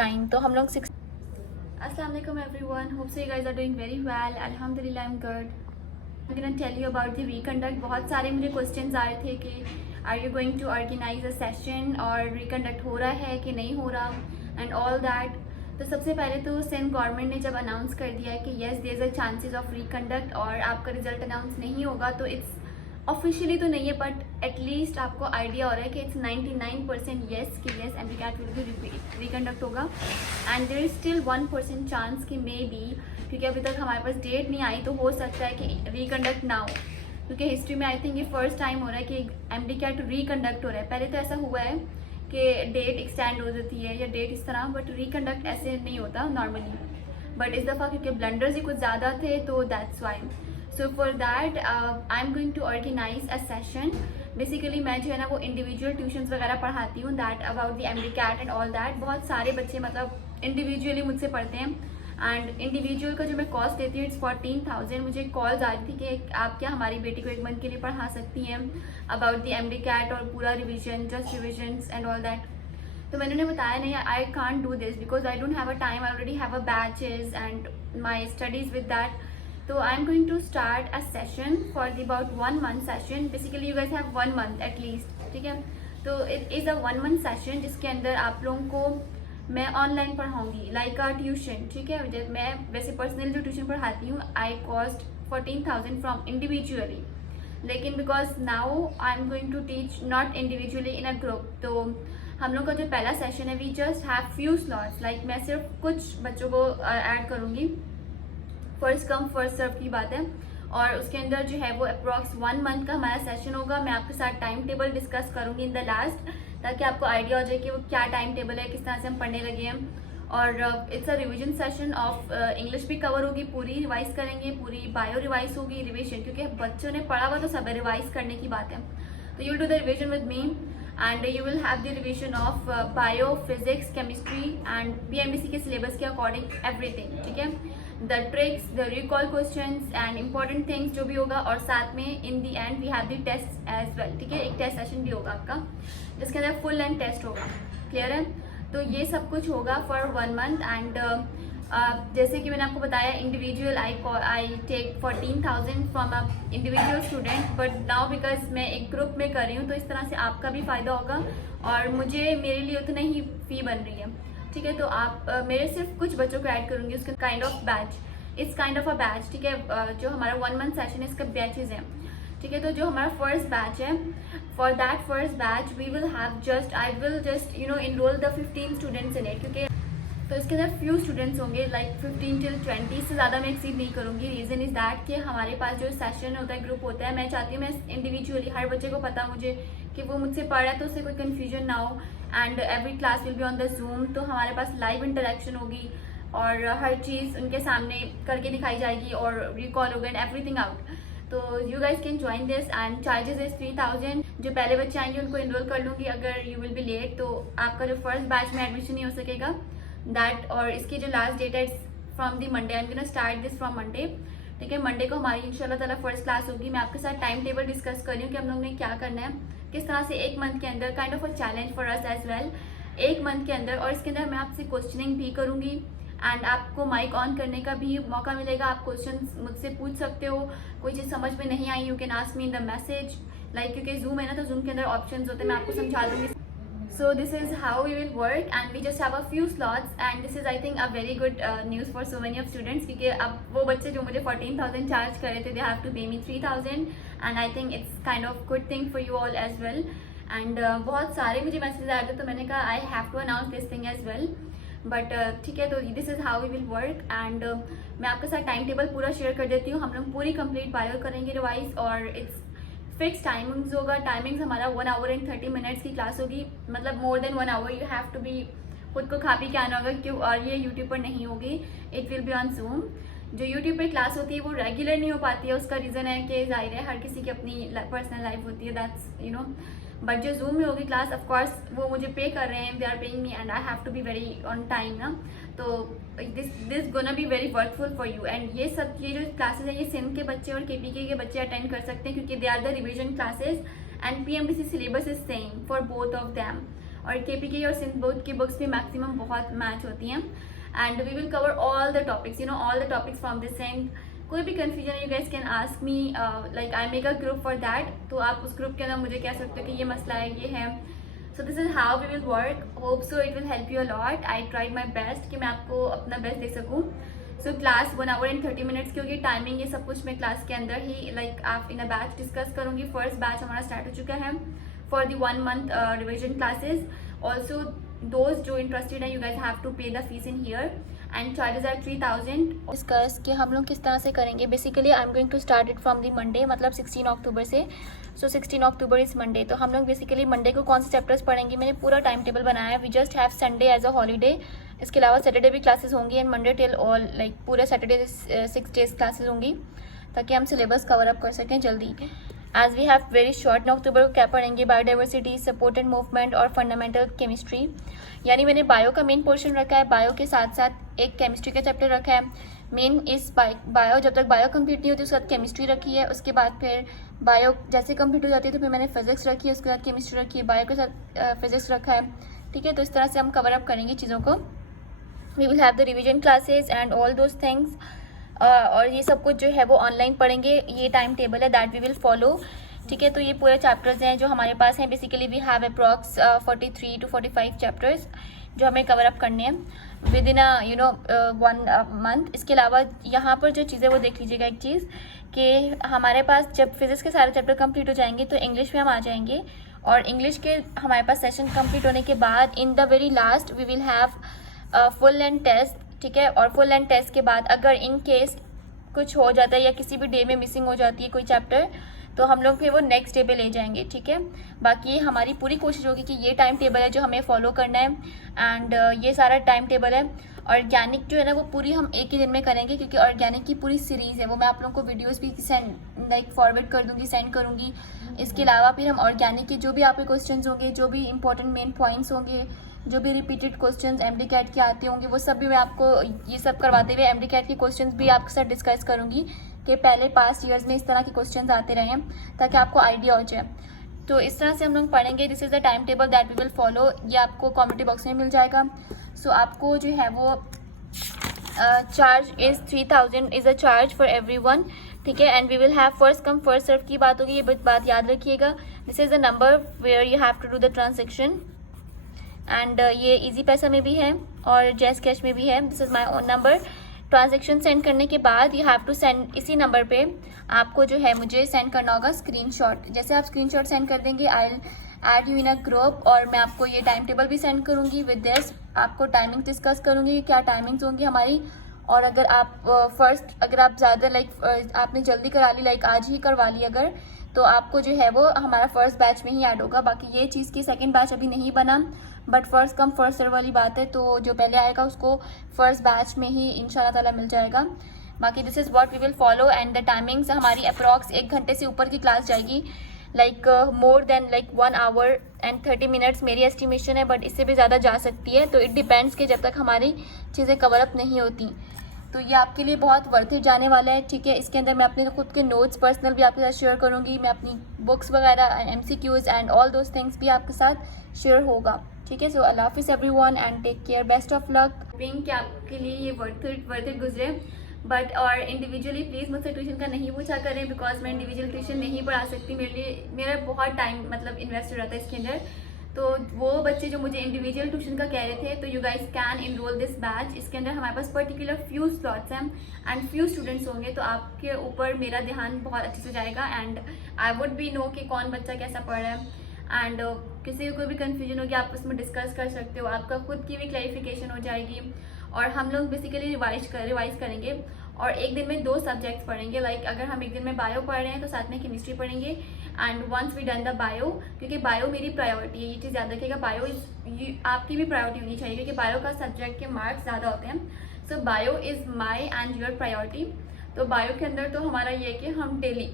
Time, तो हम लोग 6। अस्सलाम वालेकुम everyone, hope so you guys are doing very well. अल्हम्दुलिल्लाह I am good. I am gonna tell you about the reconduct. बहुत सारे मुझे क्वेश्चंस आ रहे थे कि are you going to organise a session और रिकंडक्ट हो रहा है कि नहीं हो रहा एंड ऑल दैट। तो सबसे पहले तो सिंध गवर्नमेंट ने जब अनाउंस कर दिया है कि yes there is a chances of reconduct और आपका रिजल्ट अनाउंस नहीं होगा, तो इट्स ऑफिशियली तो नहीं है बट एटलीस्ट आपको आइडिया हो रहा है कि इट्स 99% येस कि yes MDCAT will be reconduct होगा and there is still 1% chance कि मे बी, क्योंकि अभी तक हमारे पास डेट नहीं आई, तो हो सकता है कि रिकंडक्ट ना हो, क्योंकि हिस्ट्री में आई थिंक ये फर्स्ट टाइम हो रहा है कि एमडीकैट रिकंडक्ट हो रहा है। पहले तो ऐसा हुआ है कि डेट एक्सटेंड हो जाती है या डेट इस तरह, बट रिकंडक्ट ऐसे नहीं होता नॉर्मली। बट इस दफ़ा क्योंकि ब्लंडर्स ही कुछ ज़्यादा थे तो that's why. So for that I am going to organise a session. Basically मैं जो है ना वो इंडिविजुअल ट्यूशन्स वगैरह पढ़ाती हूँ, that about the MDCAT and all that. बहुत सारे बच्चे मतलब इंडिविजुअली मुझसे पढ़ते हैं एंड इंडिविजुअल का जो मैं कॉस्ट देती हूँ इट्स 14,000। मुझे कॉल्स आ रही थी कि आप क्या हमारी बेटी को एक मंथ के लिए पढ़ा सकती हैं अबाउट द एमडीकैट और पूरा revision, just revisions and all that. तो मैंने उन्हें बताया नहीं, I can't do this because I don't have a time, I already have a batches and my studies with that. तो I am going to start a session for the about 1 month session. Basically you guys have 1 month at least, ठीक है। तो it is a 1 month session जिसके अंदर आप लोगों को मैं ऑनलाइन पढ़ाऊंगी लाइक अ ट्यूशन, ठीक है। जब मैं वैसे पर्सनली जो ट्यूशन पढ़ाती हूँ आई कॉस्ट 14,000 फ्रॉम इंडिविजुअली, लेकिन because now I am going to teach not individually in a group, तो हम लोग का जो पहला सेशन है we just have few slots, like मैं सिर्फ कुछ बच्चों को ऐड करूँगी, फर्स्ट कम फर्स्ट सर्व की बात है। और उसके अंदर जो है वो अप्रॉक्स 1 month का हमारा सेशन होगा। मैं आपके साथ टाइम टेबल डिस्कस करूंगी इन द लास्ट, ताकि आपको आइडिया हो जाए कि वो क्या टाइम टेबल है, किस तरह से हम पढ़ने लगे हैं। और it's a revision session of English भी कवर होगी, पूरी रिवाइज करेंगे, पूरी बायो रिवाइज होगी, रिविजन, क्योंकि बच्चों ने पढ़ा हुआ तो सब रिवाइज करने की बात है। तो you will do the revision with me and you will have the revision of bio, physics, chemistry and PMDC के सिलेबस के अकॉर्डिंग एवरीथिंग, ठीक है। The tricks, the recall questions and important things जो भी होगा, और साथ में in the end we have the test as well, ठीक है। एक टेस्ट सेशन भी होगा आपका जिसके अंदर फुल लेंथ टेस्ट होगा, क्लियर है। तो ये सब कुछ होगा फॉर 1 month एंड जैसे कि मैंने आपको बताया individual I take 14,000 from a individual student, but now because मैं एक ग्रुप में कर रही हूँ तो इस तरह से आपका भी फायदा होगा और मुझे मेरे लिए उतना ही फी बन रही है, ठीक है। तो आप मेरे सिर्फ कुछ बच्चों को ऐड करूँगी, उसका kind of batch, it's kind of a batch, ठीक है। जो हमारा 1 month सेशन है इसका बैचेज हैं, ठीक है। तो जो हमारा फर्स्ट बैच है, for that first batch we will have just I will just you know enroll the 15 students in it, क्योंकि तो इसके अंदर फ्यू स्टूडेंट्स होंगे, लाइक 15 till 20 से ज़्यादा मैं एक्सीड नहीं करूँगी। रीज़न इज़ दैट कि हमारे पास जो सेशन होता है, ग्रुप होता है, मैं चाहती हूँ मैं इंडिविजुअली हर बच्चे को पता मुझे कि वो मुझसे पढ़ रहा है तो उससे कोई कन्फ्यूजन ना हो and every class will be on the zoom. तो हमारे पास लाइव इंटरेक्शन होगी और हर चीज़ उनके सामने करके दिखाई जाएगी और रिकॉल होगा एंड एवरीथिंग आउट। तो you guys can join this and charges is 3,000। जो पहले बच्चे आएंगे उनको इनरोल कर लूँगी, अगर यू विल बी लेट तो आपका जो फर्स्ट बैच में एडमिशन नहीं हो सकेगा दैट। और इसकी जो लास्ट डेट है from the Monday, I am gonna start this from Monday, ठीक है। मंडे को हमारी इंशाल्लाह ताला फर्स्ट क्लास होगी। मैं आपके साथ टाइम टेबल डिस्कस कर रही हूँ कि हम लोग ने क्या करना है, किस तरह से 1 month के अंदर, kind of a challenge for us as well, 1 month के अंदर। और इसके अंदर मैं आपसे क्वेश्चनिंग भी करूँगी एंड आपको माइक ऑन करने का भी मौका मिलेगा, आप क्वेश्चन मुझसे पूछ सकते हो। कोई चीज़ समझ में नहीं आई you can ask me in the message, like क्योंकि जूम है ना तो जूम के अंदर ऑप्शन होते हैं, मैं आपको समझा दूँगी। So this is how we will work and we just have a few slots and this is I think a very good news for so many of students, क्योंकि अब वो बच्चे जो मुझे 14,000 चार्ज कर रहे थे they have to pay me 3,000 and I think it's kind of good thing for you all as well and बहुत सारे मुझे मैसेज आए थे तो मैंने कहा I have to announce this thing as well but ठीक है। तो this is how we will work and मैं आपके साथ टाइम टेबल पूरा शेयर कर देती हूँ। हम लोग पूरी कंप्लीट बायो करेंगे रिवाइज और इट्स फिक्स टाइमिंग्स होगा। टाइमिंग्स हमारा 1 hour and 30 minutes की क्लास होगी, मतलब more than 1 hour you have to be, खुद को खा पी के आना होगा क्यों। और ये यूट्यूब पर नहीं होगी, it will be on zoom. जो यूट्यूब पर क्लास होती है वो रेगुलर नहीं हो पाती है, उसका रीज़न है कि जाहिर है हर किसी की अपनी पर्सनल लाइफ होती है, दैट्स यू नो। बट जो जूम में होगी क्लास, ऑफ कोर्स वो मुझे पे कर रहे हैं, they are paying me and I have to be very on time ना। तो this gonna be very worthful for you and ये जो क्लासेस है ये सिंध के बच्चे और केपीके के बच्चे अटेंड कर सकते हैं क्योंकि they are the revision classes and PMDC syllabus is same for both of them. और KPK और सिंध बोर्ड की बुक्स भी मैक्सिमम बहुत मैच होती हैं। And we will cover all the topics, all the topics from this end. कोई भी confusion है you guys can ask me, like I make a group for that, तो आप उस ग्रुप के अंदर मुझे कह सकते हो कि ये मसला है, ये है। So this is how we will work, hope so it will help you a lot. I tried my best कि मैं आपको अपना बेस्ट दे सकूँ। So class 1 hour and 30 minutes की होगी, टाइमिंग ये सब कुछ मैं क्लास के अंदर ही लाइक आप इन अ बैच डिस्कस करूँगी। फर्स्ट बैच हमारा स्टार्ट हो चुका है for the 1 month revision classes. Also those जो इंटरेस्टेड है, you guys have to pay the fees in here and charges are 3000। Discuss कि हम लोग किस तरह से करेंगे। Basically I am going to start it from the Monday, मतलब 16 अक्टूबर से। So 16 October is Monday. तो हम लोग बेसिकली मंडे को कौन से चैप्टर्स पढ़ेंगे, मैंने पूरा टाइम टेबल बनाया है। We just have Sunday as a holiday, इसके अलावा सैटरडे भी क्लासेस होंगी and Monday till all like पूरे सैटरडे 6 डेज क्लासेस होंगी, ताकि हम सिलेबस कवर अप कर सकें जल्दी। As we have very short. 9 अक्टूबर को क्या पढ़ेंगे, बायोडाइवर्सिटी, सपोर्ट एंड मूवमेंट और फंडामेंटल केमिस्ट्री। यानी मैंने बायो का मेन पोर्शन रखा है, बायो के साथ साथ एक केमिस्ट्री का चैप्टर रखा है। मेन इस बायो, जब तक बायो कंप्लीट नहीं होती उसके बाद केमिस्ट्री रखी है, उसके बाद फिर बायो जैसे कंप्लीट हो जाती है तो फिर मैंने फिजिक्स रखी है, उसके बाद केमिस्ट्री रखी है, बायो के साथ फिजिक्स रखा है। ठीक है, तो इस तरह से हम कवर अप करेंगे चीज़ों को। We will have the revision classes and all those things, और ये सब कुछ जो है वो ऑनलाइन पढ़ेंगे। ये टाइम टेबल है दैट वी विल फॉलो। ठीक है, तो ये पूरे चैप्टर्स हैं जो हमारे पास हैं। Basically we have approx 43 to 45 chapters जो हमें कवर अप करने हैं विद इन अ 1 मंथ। इसके अलावा यहाँ पर जो चीज़ें वो देख लीजिएगा एक चीज़ कि हमारे पास जब फिजिक्स के सारे चैप्टर कंप्लीट हो जाएंगे तो इंग्लिश में हम आ जाएंगे, और इंग्लिश के हमारे पास सेशन कंप्लीट होने के बाद in the very last we will have full length test. ठीक है, और फुल लेंथ टेस्ट के बाद अगर इन केस कुछ हो जाता है या किसी भी डे में मिसिंग हो जाती है कोई चैप्टर, तो हम लोग फिर वो नेक्स्ट डे पे ले जाएंगे। ठीक है, बाकी हमारी पूरी कोशिश होगी कि ये टाइम टेबल है जो हमें फॉलो करना है। एंड ये सारा टाइम टेबल है। ऑर्गेनिक जो है ना वो पूरी हम एक ही दिन में करेंगे, क्योंकि ऑर्गेनिक की पूरी सीरीज़ है, वो मैं आप लोगों को वीडियोस भी सेंड लाइक फॉरवर्ड कर दूँगी, सेंड करूँगी। इसके अलावा फिर हम ऑर्गेनिक के जो भी आपके क्वेश्चन होंगे, जो भी इंपॉर्टेंट मेन पॉइंट्स होंगे, जो भी रिपीटेड क्वेश्चंस एमडी कैट के आते होंगे, वो सब भी मैं आपको ये सब करवाते हुए एमडी कैट के क्वेश्चंस भी आपके साथ डिस्कस करूँगी कि पहले पास्ट ईयर्स में इस तरह के क्वेश्चंस आते रहे हैं, ताकि आपको आइडिया हो जाए। तो इस तरह से हम लोग पढ़ेंगे। This is the time table that we will follow. ये आपको कमेंट बॉक्स में मिल जाएगा। सो आपको जो है वो charge is 3000 is a charge for everyone. ठीक है, and we will have first come first serve की बात होगी, ये बात याद रखिएगा। This is the number where you have to do the transaction, and ये इजी पैसा में भी है और जैस कैश में भी है। This is my own number. Transaction send करने के बाद यू हैव टू सेंड, इसी नंबर पे आपको जो है मुझे सेंड करना होगा स्क्रीनशॉट। जैसे आप स्क्रीनशॉट सेंड कर देंगे, आई will add you in a group, और मैं आपको ये टाइम टेबल भी सेंड करूँगी विद दिस। आपको टाइमिंग डिस्कस करूँगी कि क्या टाइमिंग्स होंगी हमारी। और अगर आप अगर आप ज़्यादा लाइक आपने जल्दी करा ली, लाइक आज ही करवा ली अगर, तो आपको जो है वो हमारा फर्स्ट बैच में ही ऐड होगा। बाकी ये चीज़ की सेकंड बैच अभी नहीं बना, but first come first serve वाली बात है, तो जो पहले आएगा उसको फर्स्ट बैच में ही इंशाल्लाह ताला मिल जाएगा। बाकी this is what we will follow. And the timings हमारी अप्रॉक्स 1 घंटे से ऊपर की क्लास जाएगी, like more than like 1 hour and 30 minutes मेरी एस्टिमेशन है, बट इससे भी ज़्यादा जा सकती है। तो इट डिपेंड्स कि जब तक हमारी चीज़ें कवर अप नहीं होती, तो ये आपके लिए बहुत वर्थ इट जाने वाला है। ठीक है, इसके अंदर मैं अपने खुद के नोट्स पर्सनल भी आपके साथ शेयर करूँगी, मैं अपनी बुक्स वगैरह MCQs and all those things भी आपके साथ शेयर होगा। ठीक है, सो अल्लाह हाफिज़ everyone and take care, best of luck. प्रेम कि आपके लिए ये वर्थ इट गुजरे, बट और इंडिविजुअली प्लीज़ मुझसे ट्यूशन का नहीं पूछा करें, बिकॉज मैं इंडिविजुअल ट्यूशन नहीं पढ़ा सकती। मेरा बहुत टाइम मतलब इन्वेस्ट हो जाता है इसके अंदर। तो वो बच्चे जो मुझे इंडिविजुअल ट्यूशन का कह रहे थे, तो you guys can enroll this batch. इसके अंदर हमारे पास पर्टिकुलर फ्यू स्लॉट्स हैं एंड फ्यू स्टूडेंट्स होंगे, तो आपके ऊपर मेरा ध्यान बहुत अच्छे से जाएगा। And I would be know कि कौन बच्चा कैसा पढ़ रहा है, एंड किसी को कोई भी कन्फ्यूजन होगी आप उसमें डिस्कस कर सकते हो, आपका खुद की भी क्लैरिफिकेशन हो जाएगी। और हम लोग बेसिकली रिवाइज करेंगे, और एक दिन में 2 सब्जेक्ट्स पढ़ेंगे। लाइक अगर हम एक दिन में बायो पढ़ रहे हैं तो साथ में केमिस्ट्री पढ़ेंगे। And once we done the bio, क्योंकि बायो मेरी प्रायोरिटी है, ये चीज़ याद रखिएगा। बायो आपकी भी प्रायोरिटी होनी चाहिए, क्योंकि बायो का सब्जेक्ट के मार्क्स ज़्यादा होते हैं। So bio is my and your priority. तो बायो के अंदर तो हमारा ये है कि हम डेली,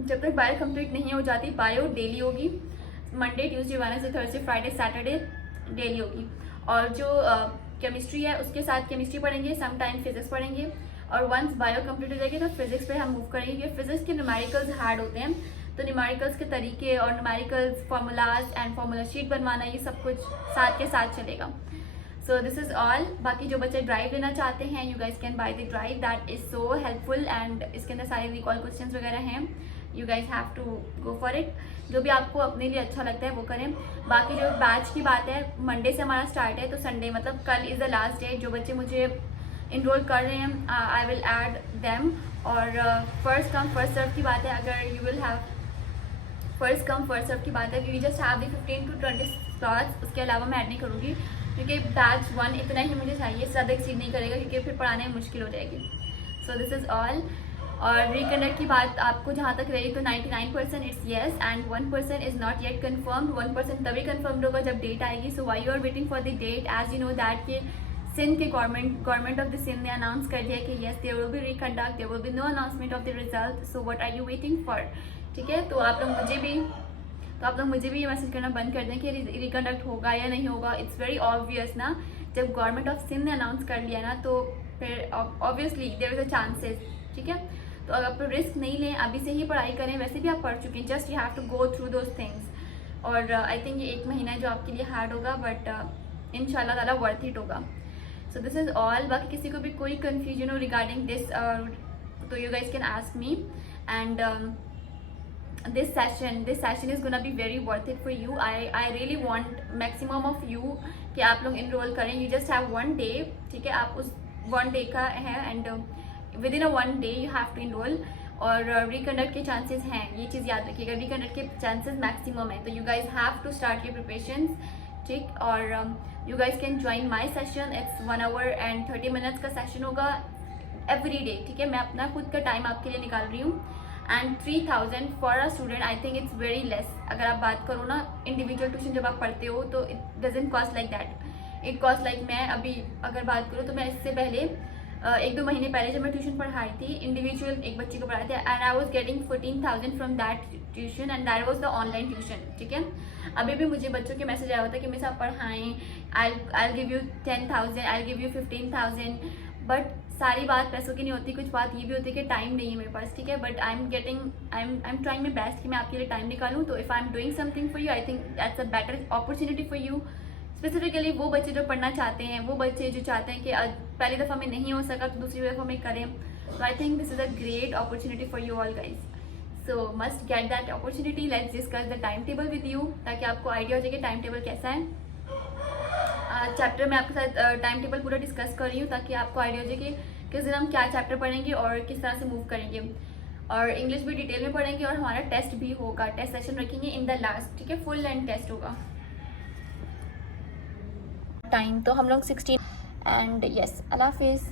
जब तक बायो कंप्लीट नहीं हो जाती, बायो डेली होगी। Monday, Tuesday, Wednesday, Thursday, Friday, Saturday daily होगी। और जो केमिस्ट्री है उसके साथ केमिस्ट्री पढ़ेंगे, सम टाइम फिजिक्स पढ़ेंगे, और वंस बायो कंप्लीट हो जाएगी तो फिजिक्स पे हम मूव करेंगे, क्योंकि फिजिक्स के न्यूमेरिकल्स हार्ड होते हैं। तो न्यूमेरिकल्स के तरीके और numericals formulas and formula sheet बनवाना, ये सब कुछ साथ के साथ चलेगा. So this is all. बाकी जो बच्चे ड्राइव लेना चाहते हैं, you guys can buy the drive, that is so helpful and इसके अंदर सारे रिकॉल क्वेश्चंस वगैरह हैं. You guys have to go for it. जो भी आपको अपने लिए अच्छा लगता है वो करें. बाकी जो बैच की बात है, मंडे से हमारा स्टार्ट है, तो संडे मतलब कल इज़ द लास्ट डे. जो बच्चे मुझे इनरोल कर रहे हैं, आई विल ऐड देम. और फर्स्ट कम फर्स्ट सर्व की बात है. अगर you will have first come first serve की बात है, we just have the 15 to 20 slots. उसके अलावा मैं ऐड नहीं करूँगी क्योंकि बैच 1 इतना ही मुझे चाहिए, ज़्यादा एक्सीड नहीं करेगा क्योंकि फिर पढ़ाने में मुश्किल हो जाएगी. So this is all. और रिकंडक्ट की बात आपको जहाँ तक रही तो 99% it's yes and 1% is not yet confirmed. 1% तभी कन्फर्म्ड होगा जब डेट आएगी. So why you are waiting for the date, as you know that के सिंध के गवर्नमेंट ऑफ द सिंध ने अनाउंस कर दिया कि yes there will be reconduct, there will be no announcement of the result. So what are you waiting for? ठीक है, तो आप लोग मुझे भी ये मैसेज करना बंद कर दें कि रिकंडक्ट होगा या नहीं होगा. इट्स वेरी ऑब्वियस ना, जब गवर्नमेंट ऑफ सिंध ने अनाउंस कर लिया ना तो फिर obviously there is a chances. ठीक है, तो अगर आप रिस्क नहीं लें, अभी से ही पढ़ाई करें. वैसे भी आप पढ़ चुके हैं, just you have to go through those things. और आई थिंक ये 1 महीना है जो आपके लिए हार्ड होगा, बट इंशाल्लाह ताला वर्थ इट होगा. सो दिस इज़ ऑल. बाकी किसी को भी कोई कन्फ्यूजन हो रिगार्डिंग दिस तो you guys can ask me. And this session is gonna be very worth it for you. I really want maximum of you कि आप लोग enroll करें. You just have 1 day. ठीक है, आप उस 1 day का है and within a 1 day you have to enroll. और रिकंडक्ट के चांसेस हैं, ये चीज़ याद रखिएगा, रिकंडक्ट के चांसेस मैक्सिमम है. तो you guys have to start your preparations. ठीक, और you guys can join my session. It's 1 hour and 30 minutes का सेशन होगा एवरी डे. ठीक है, मैं अपना खुद का टाइम आपके लिए निकाल रही हूँ. And 3000 for a student. I think it's very less. अगर आप बात करो ना इंडिविजुअल ट्यूशन जब आप पढ़ते हो तो it doesn't cost like that. It cost like, मैं अभी अगर बात करूँ तो मैं इससे पहले 1-2 महीने पहले जब मैं ट्यूशन पढ़ाई थी, इंडिविजुअल एक बच्चे को पढ़ाए थे, and I was getting 14,000 from that tuition and that was the online tuition. ठीक है, अभी भी मुझे बच्चों के मैसेज आया होता है कि मेरे साथ पढ़ाएं, I give you 10,000, I give you 15,000. But सारी बात पैसों की नहीं होती, कुछ बात ये भी होती है कि टाइम नहीं है मेरे पास. ठीक है, but I am trying my best कि मैं आपके लिए टाइम निकालूँ. तो if I am doing something for you, I think that's a better opportunity for you. Specifically वो बच्चे जो पढ़ना चाहते हैं, वो बच्चे जो चाहते हैं कि पहली दफ़ा में नहीं हो सका तो दूसरी दफ़ा में करें. तो I think this is a great opportunity for you all guys. So must get that opportunity. Let's discuss the time table with you, ताकि आपको आइडिया हो जाए कि टाइम टेबल कैसा है. चैप्टर में आपके साथ टाइम टेबल पूरा डिस्कस कर रही हूँ ताकि आपको आइडिया हो जाए कि किस दिन हम क्या चैप्टर पढ़ेंगे और किस तरह से मूव करेंगे. और इंग्लिश भी डिटेल में पढ़ेंगे और हमारा टेस्ट भी होगा, टेस्ट सेशन रखेंगे इन द लास्ट. ठीक है, फुल एंड टेस्ट होगा. टाइम तो हम लोग 16 एंड यस, अल्लाह हाफिज़.